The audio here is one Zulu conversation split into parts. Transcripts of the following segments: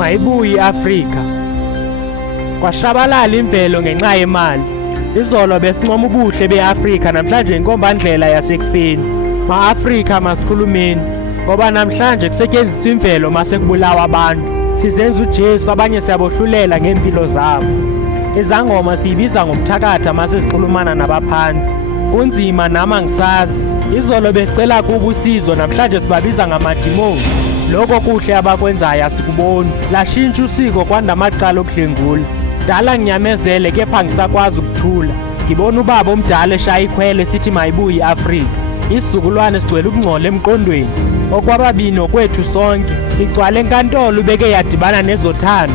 Mayibuye iAfrika. Kwashabalala imvelo ngenxa yemali. Izolo besinqoma ubuhle beAfrika, namhlanje inkombandlela yasekufeni. Ma-Afrika masikhulumeni, ngoba namhlanje kusetshenziswa imvelo mase kubulawa abantu. Sizenza uJesu, abanye siyabohlulela ngempilo zabo. Izangoma siyibiza ngobuthakatha mase sikhulumana nabaphansi. Kunzima nama angisazi. Izolo besicela kuba usizo, namhlanje sibabiza ngamadimoni. Lokho kuhle abakwenzayo asikuboni. Lashintsha usiko kwanda amacala okudlengula. Dala nginyamezele kepha ngisakwazi ukuthula. Ngibona ubaba omdala eshaya ikhwele sithi mayibuye iAfrika. Isizukulwane sigcwele ukungcola emqondweni. Okwababini okwethu sonke igcwale enkantolo ubeke yadibana nezothando.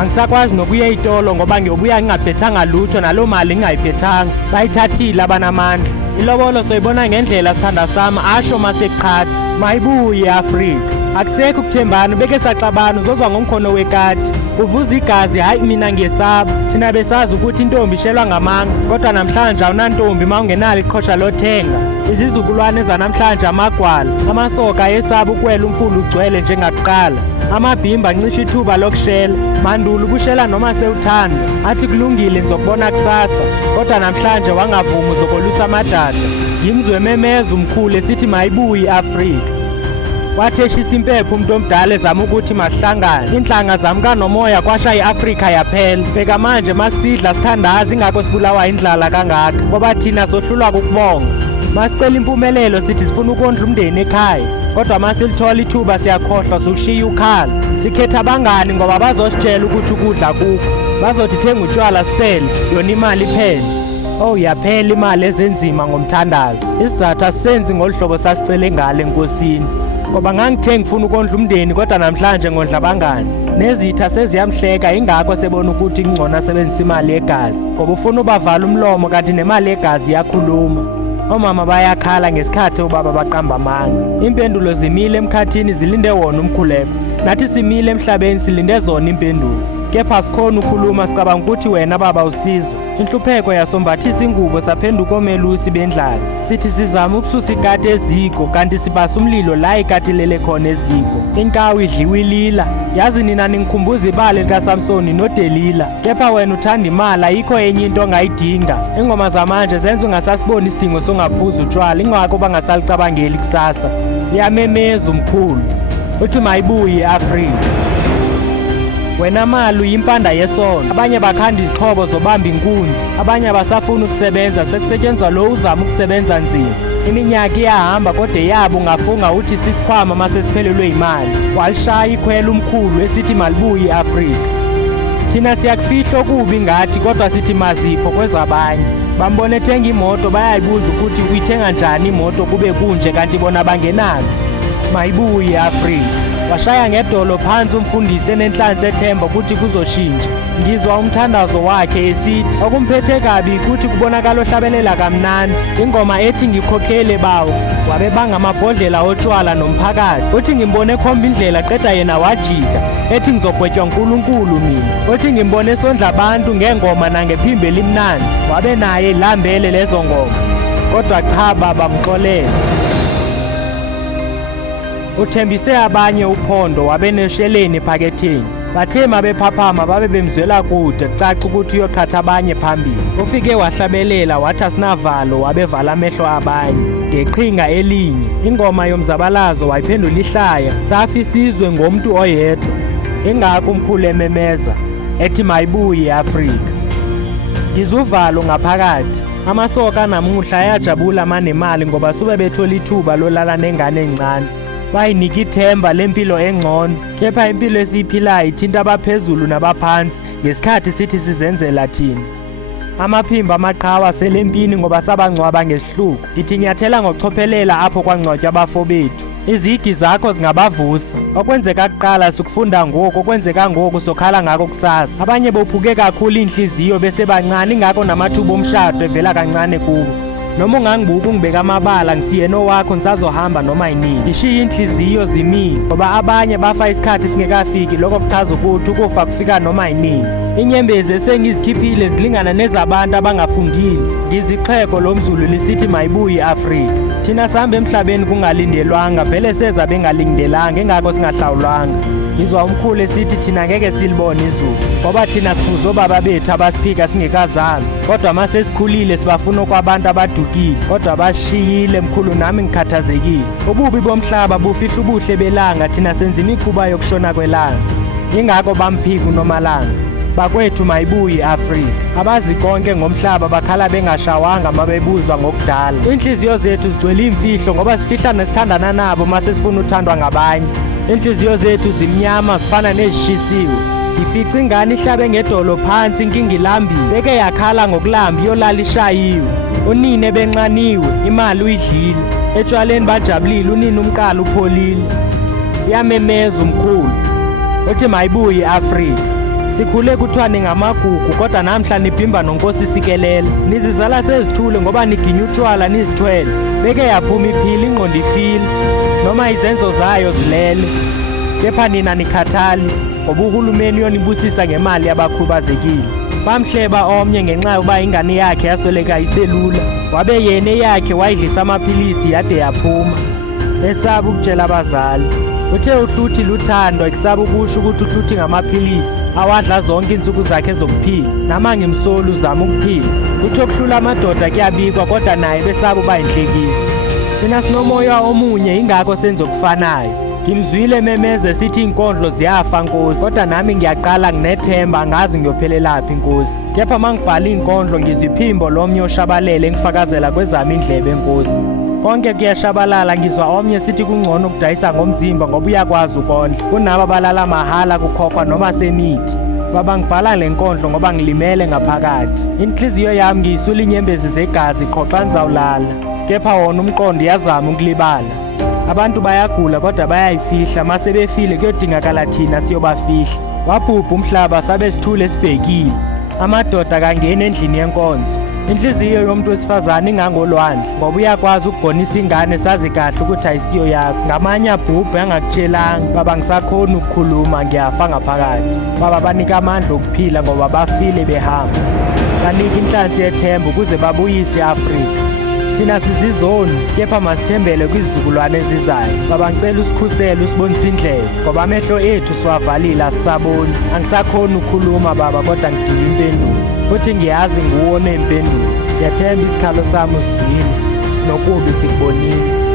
Angisakwazi nokuya ey'tolo ngoba ngiyobuya ngingaphethanga lutho, nalo mali ngingayiphethanga. Bayithathile abanamandla. Ilobolo soyibona ngendlela sithanda sami asho masekuqhatha. Mayibuye iAfrika. Akusekho ukuthembana, beke saxabana uzozwa ngomkhono wekati. Kuvuza igazi, hayi mina ngiyesaba. Thina besazi ukuthi intombi ishelwa ngamanga, kodwa namhlanje awunantombi uma ungenalo iqhosha lothenga. Izizukulwane zanamhlanje amagwala, amasoka yesaba ukwela umfulu ugcwele njengakuqala. Amabhimba ancisha ithuba lokushela, mandulo ubushela noma sewuthanda. Athi kulungile nizokubona kusasa, kodwa namhlanje wangavumi uzokolusa amadada. Ngimzwe memeza umkhulu esithi mayibuye iAfrika. Watheshisa impepho umuntu omdala ezama ukuthi masihlangane. Inhlanga zami kanomoya kwasha iAfrika yaphela. Bheka manje masidla sithandaza ingakho sibulawa indlala kangaka, ngoba thina sohlulwa ukubonga. Masicela impumelelo sithi sifuna ukondla umndeni ekhaya, kodwa masilithola ithuba siyakhohlwa sokushiya ukhala. Sikhetha abangani ngoba bazositshela ukuthi ukudla kukho. Bazothi thenga utshwala sisele, yona imali iphele. Oh yaphela imali ezenzima ngomthandazo. Isizathu asisenzi ngolhlobo sasicele ngale enkosini. Ngoba ngangithe ngifuna ukondla umndeni, kodwa namhlanje ngondla abangani. Nezitha seziyamhleka, ingakho sebona ukuthi kungcono asebenzisa imali yegazi, ngoba ufuna ubavala umlomo kanti nemali yegazi iyakhuluma. Omama bayakhala ngesikhathi obaba baqamba amanga. Impendulo zimile emkhathini zilinde wona umkhuleko. Nathi simile emhlabeni silinde zona impendulo. Kepha sikhona ukukhuluma sicabanga ukuthi wena baba usizo. Inhlupheko yasombathisa ingubo saphenduka omelusi bendlala. Sithi sizama ukususa ikati eziko kanti sibasa umlilo la ikati lele khona eziko. Inkawu idliwe ilila. Yazi nina ningikhumbuza ibali likaSamsoni noDelila. Kepha wena uthanda imali, ayikho enye into ongayidinga. Ingoma zamanje zenza ungasasiboni isidingo songaphuza utshwala, ingakho bangasalicabangeli kusasa. Yamemeza umkhulu uthi mayibuye iAfrika. Wena mali uyimpanda yesono. Abanye bakhanda izixhobo zobamba inkunzi, abanye basafuna ukusebenza, sekusetshenzwa lo uzama ukusebenza nzima. Iminyaka iyahamba kodwa yabo ungafunga uthi sisikhwama mase siphelelwe imali. Walishaya ikhwela umkhulu esithi malibuye iAfrika. Thina siyakufihla okubi ngathi, kodwa sithi mazipho kwezabanye. Bambone ethenga imoto, bayayibuza ukuthi uyithenga njani imoto kube kunje kanti bona bangenalo. Mayibuye iAfrika. Washaya ngedolo phansi umfundisi enenhlanhla ethemba ukuthi kuzoshintsha. Ngizwa umthandazo wakhe esithi okumphethe kabi ukuthi kubonakala ohlabelela kamnandi. Ingoma ethi ngikhokhele bawo wabebanga amabhodlela otshwala nomphakathi. Uthi ngimbone ekhomba indlela qeda yena wajika, ethi ngizogwetywa uNkulunkulu mina. Uthi ngimbone esondla abantu ngengoma nangephimbo elimnandi. Wabe naye ilambele lezo ngoma, kodwa cha baba mxolele. Uthembise abanye uphondo wabenesheleni ephaketheni. Bathema bephaphama babe bemzwela kude kucaca ukuthi uyokhatha abanye phambili. Ufike wahlabelela wathi asinavalo wabevala amehlo abanye. Ngeqhinga elinye ingoma yomzabalazo wayiphendula ihlaya, safi isizwe ngomuntu oyedwa. Ingakho umkhulu ememeza ethi mayibuye iAfrika. Ngizuvalo ngaphakathi. Amasoka namuhla ayajabula amanemali ngoba sube bethola ithuba lolala nengane encane. Bayinika ithemba lempilo engcono, kepha impilo esiyiphilayo ithinta abaphezulu nabaphansi ngesikhathi sithi sizenzela thina. Amaphimbo amaqhawa selempini ngoba sabangcwaba ngesihluku. Ithi nyathela ngokuchophelela apho kwangcwatywa abafo bethu. Izigi zakho zingabavusa. Okwenzeka kuqala sikufunda ngoku, okwenzeka ngoku sokhala ngako kusasa. Abanye bophuke kakhulu inhliziyo bese bancane, ingakho namathuba omshado evela kancane kubo. Noma ungangibuka ungibeka amabala ngisiyena wakho ngisazohamba noma yini. Ishiya inhliziyo zimile ngoba abanye bafa isikhathi singekafiki, lokho kuchaza ukuthi ukufa kufika noma yini. Inyembezi esengizikhiphile zilingana nezabantu abangafundile. Ngizixhego lomZulu lisithi mayibuye iAfrika. Thina sihamba emhlabeni kungalindelwanga, vele seza bengalindelanga, engakho singahlawulwanga. Ngizwa umkhulu esithi thina ngeke silibone izulu, ngoba thina sifuze obaba bethu abasiphika singekazalwa. Kodwa mase sikhulile sibafuna okwabantu abadukile, kodwa bashiyile mkhulu, nami ngikhathazekile. Ububi bomhlaba bufihla ubuhle belanga, thina senza imikhuba yokushona kwelanga. Ingakho bamphika uNomalanga. Bakwethu mayibuye iAfrika. Abazi konke ngomhlaba bakhala bengashawanga mabebuzwa ngokudala. Inhliziyo zethu zigcwele imfihlo ngoba sifihla nesithandana nabo mase sifuna uthandwa ngabanye. Inhliziyo zethu zimnyama zifana nezishisiwe. Ifica ingane ihlabe ngedolo phansi, inkinga ilambile, beke yakhala ngokulamba iyolala ishayiwe. Unine benxaniwe, imali uyidlile. Etshwaleni bajabulile, unine umqala upholile. Yamemeza umkhulu uthi mayibuye iAfrika. Sikhule kuthiwa ngamagugu, kodwa namhla nibhimba nonkosi sikelela. Nizizala sezithule ngoba niginya utshwala nizithwele. Beke yaphuma iphila, ingqondo ifile, noma izenzo zayo zilele. Kepha nina nikhathali ngoba uhulumeni uyonibusisa ngemali yabakhubazekile. Bamhleba omnye ngenxa yokuba ingane yakhe yasweleka iselula. Wabe yena yakhe wayidlisa amaphilisi yade yaphuma. Esaba ukutshela abazali. Uthe uhluthi luthando, ekusaba ukusho ukuthi uhluthi ngamaphilisi. Awadla zonke insuku zakhe zokuphila, nama ngimsoli uzama ukuphila. Uthe ukuhlula amadoda kuyabikwa, kodwa naye besaba uba inhlekisa. Thina sinomoya omunye, ingakho senza okufanayo. Ngimzwile memeze sithi inkondlo ziyafa Nkosi, kodwa nami ngiyaqala nginethemba, angazi ngiyophelelaphi Nkosi. Kepha mangibhala inkondlo ngizwa iphimbo lomnye oshabalele engifakazela kwezami indlebe Nkosi. Konke kuyashabalala, ngizwa omnye sithi kungcono ukudayisa ngomzimba ngoba uyakwazi ukondla kunabo abalala mahhala kukhokhwa noma semithi. Baba ngibhala le nkondlo ngoba ngilimele ngaphakathi. Inhliziyo yami ngiyisula inyembezi zegazi qoxa nizawulala, kepha wona umqondo yazama ukulibala. Abantu bayagula kodwa bayayifihla, mase befile kuyodingakala thina siyobafihla. Wabhubha umhlaba sabe sithule sibhekile. Amadoda kangena endlini yenkonzo. Inhliziyo yomuntu wesifazane ingangolwandle ngoba uyakwazi ukugonisa ingane sazi kahle ukuthi ayisiyo yakho. Ngamanye abhubhe angakutshelanga. Baba ngisakhona ukukhuluma, ngiyafa ngaphakathi. Baba banika amandla okuphila ngoba bafile behamba. Banika inhlansi yethemba ukuze babuyise iAfrika. Thina sizizoni, kepha masithembele kwizizukulwane ezizayo. Baba ngicela usikhusele, usibonise indlela ngoba amehlo ethu siwavalile asisaboni. Angisakhona ukukhuluma baba, kodwa ngidinga impendulo, futhi ngiyazi nguwe onempendulo. Ngiyathemba isikhalo sami usizwile, nokubi sikubonile.